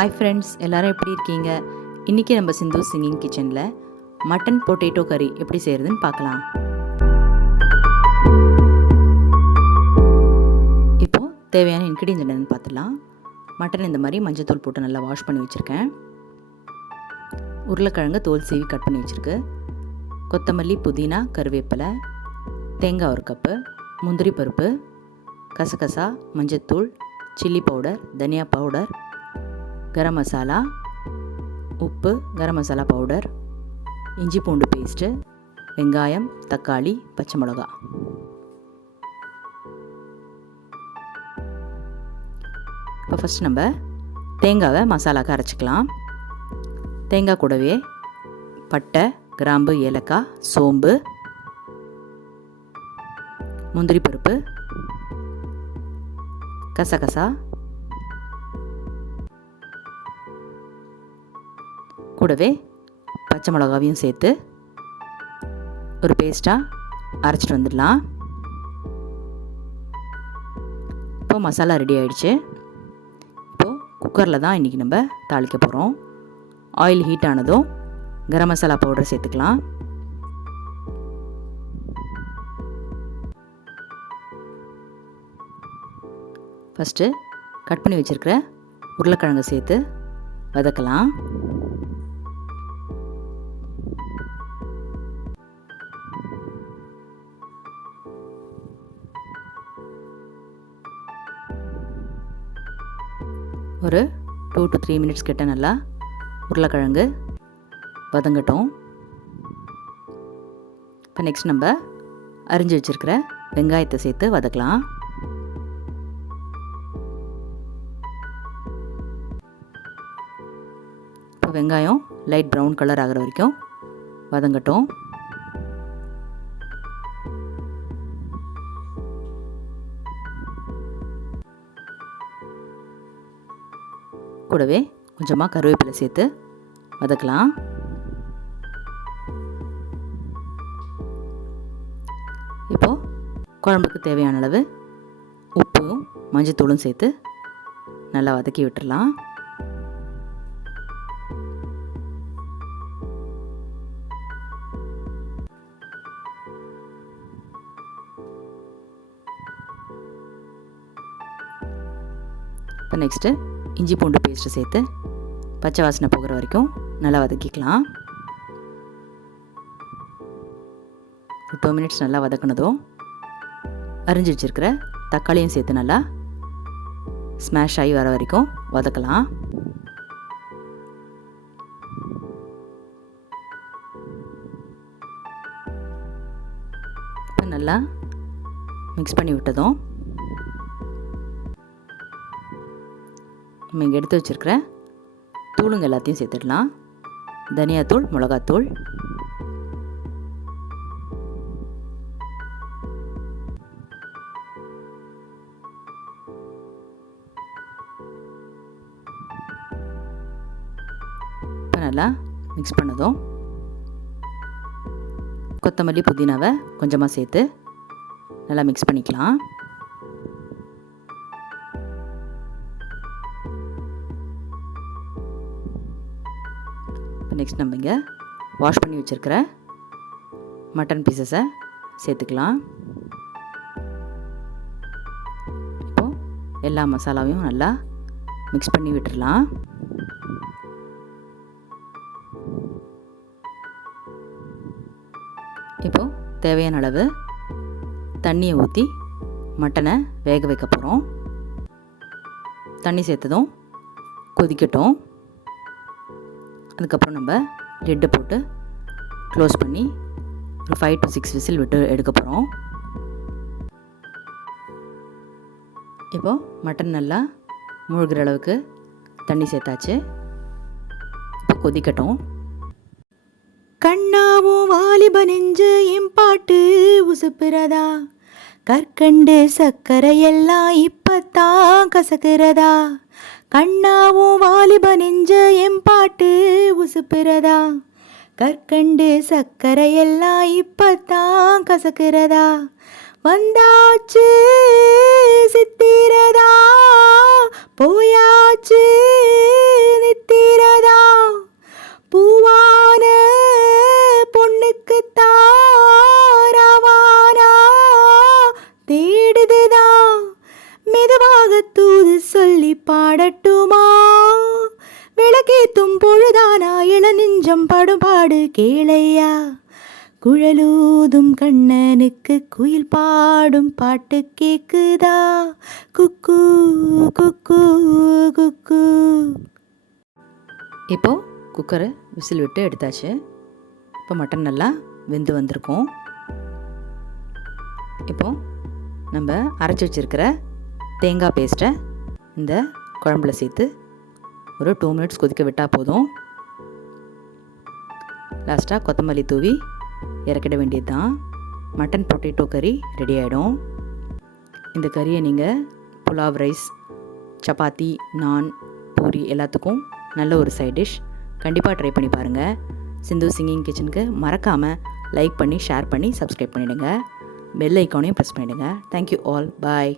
Hi friends, எல்லாரும் எப்படி இருக்கீங்க? இன்றைக்கி நம்ம சிந்து சிங்கிங் கிச்சனில் மட்டன் பொட்டேட்டோ கறி எப்படி செய்கிறதுன்னு பார்க்கலாம். இப்போது தேவையான இன்க்ரீடியன்ஸ் என்னென்னு பார்த்துலாம். மட்டன் இந்த மாதிரி மஞ்சத்தூள் போட்டு நல்லா வாஷ் பண்ணி வச்சுருக்கேன். உருளைக்கிழங்கு தோல் சீவி கட் பண்ணி வச்சுருக்கு. கொத்தமல்லி, புதினா, கருவேப்பிலை, தேங்காய் ஒரு கப்பு, முந்திரி பருப்பு, கசகசா, மஞ்சத்தூள், சில்லி பவுடர், தனியா பவுடர், கரம் மசாலா, உப்பு, கரம் மசாலா பவுடர், இஞ்சி பூண்டு பேஸ்ட்டு, வெங்காயம், தக்காளி, பச்சை மிளகா. இப்போ ஃபஸ்ட் நம்ம தேங்காவை மசாலாவுக்கு அரைச்சிக்கலாம். தேங்காய் கூடவே பட்டை, கிராம்பு, ஏலக்காய், சோம்பு, முந்திரி பருப்பு, கசகசா, கூடவே பச்சை மிளகாவையும் சேர்த்து ஒரு பேஸ்ட்டாக அரைச்சிட்டு வந்துடலாம். இப்போது மசாலா ரெடி ஆகிடுச்சு. இப்போது குக்கரில் தான் இன்றைக்கி நம்ம தாளிக்க போகிறோம். ஆயில் ஹீட் ஆனதும் கரம் மசாலா பவுடர் சேர்த்துக்கலாம். ஃபஸ்ட்டு கட் பண்ணி வச்சுருக்கிற உருளைக்கிழங்கை சேர்த்து வதக்கலாம். ஒரு 2 to 3 மினிட்ஸ் கிட்ட நல்லா உருளைக்கிழங்கு வதங்கட்டும். இப்போ நெக்ஸ்ட் நம்ம அரிஞ்சு வச்சுருக்கிற வெங்காயத்தை சேர்த்து வதக்கலாம். இப்போ வெங்காயம் லைட் ப்ரௌன் கலர் ஆகிற வரைக்கும் வதங்கட்டும். கூடவே கொஞ்சமாக கருவேப்பிலை சேர்த்து வதக்கலாம். இப்போது குழம்புக்கு தேவையான அளவு உப்பும் மஞ்சத்தூளும் சேர்த்து நல்லா வதக்கி விட்டுடலாம். இப்போ நெக்ஸ்ட்டு இஞ்சி பூண்டு பேஸ்ட்டு சேர்த்து பச்சை வாசனை போகிற வரைக்கும் நல்லா வதக்கிக்கலாம். ஒரு 2 மினிட்ஸ் நல்லா வதக்கினதும் அரிஞ்சு வச்சுருக்கிற தக்காளியும் சேர்த்து நல்லா ஸ்மாஷ் ஆகி வர வரைக்கும் வதக்கலாம். இப்போ நல்லா மிக்ஸ் பண்ணி விட்டதும் நம்ம இங்கே எடுத்து வச்சுருக்கிற தூளுங்க எல்லாத்தையும் சேர்த்துடலாம். தனியாத்தூள், மிளகாத்தூள், இப்போ நல்லா மிக்ஸ் பண்ணதும் கொத்தமல்லி, புதினாவை கொஞ்சமாக சேர்த்து நல்லா மிக்ஸ் பண்ணிக்கலாம். நெக்ஸ்ட் நம்ம இங்கே வாஷ் பண்ணி வச்சுருக்கிற மட்டன் பீசஸை சேர்த்துக்கலாம். இப்போது எல்லா மசாலாவையும் நல்லா மிக்ஸ் பண்ணி விட்டுடலாம். இப்போது தேவையான அளவு தண்ணியை ஊற்றி மட்டனை வேக வைக்க போகிறோம். தண்ணி சேர்த்ததும் கொதிக்கட்டும். அதுக்கப்புறம் நம்ம லிட்டை போட்டு க்ளோஸ் பண்ணி ஒரு 5 to 6 விசில் விட்டு எடுக்க போகிறோம். இப்போது மட்டன் நல்லா மூழ்கிற அளவுக்கு தண்ணி சேர்த்தாச்சு. இப்போ கொதிக்கட்டும். கண்ணாவும் வாலிப நெஞ்சு எம்பாட்டு உசுப்புறதா, கற்கண்டு சக்கரை எல்லாம் இப்பத்தான் கசக்குறதா. கண்ணாவும் வாலிப நெஞ்ச எம்பாட்டு உசுப்புறதா, கற்கண்டு சக்கரை எல்லாம் இப்பத்தான் கசக்குறதா. வந்தாச்சு சித்திரதா, போயாச்சு நெஞ்சம் படும் பாடு கேளையா, குழலூதும் கண்ணனுக்கு குயில் பாடும் பாட்டு கேக்குதா, குக்கு குக்கு குக்கு. இப்போது குக்கரை விசில் விட்டு எடுத்தாச்சு. இப்போ மட்டன் நல்லா வெந்து வந்திருக்கும். இப்போது நம்ம அரைச்சி வச்சுருக்கிற தேங்காய் பேஸ்ட்டை இந்த குழம்புல சேர்த்து ஒரு 2 மினிட்ஸ் கொதிக்க விட்டால் போதும். லாஸ்ட்டாக கொத்தமல்லி தூவி இறக்கிட வேண்டியது தான். மட்டன் பொட்டேட்டோ கறி ரெடி ஆகிடும். இந்த கறியை நீங்கள் புலாவ் ரைஸ், சப்பாத்தி, நான், பூரி எல்லாத்துக்கும் நல்ல ஒரு சைட் டிஷ். கண்டிப்பாக ட்ரை பண்ணி பாருங்கள். சிந்து சிங்கிங் கிச்சனுக்கு மறக்காமல் லைக் பண்ணி, ஷேர் பண்ணி, சப்ஸ்கிரைப் பண்ணிவிடுங்க. பெல் ஐக்கானையும் ப்ரெஸ் பண்ணிவிடுங்க. Thank you all. பாய்.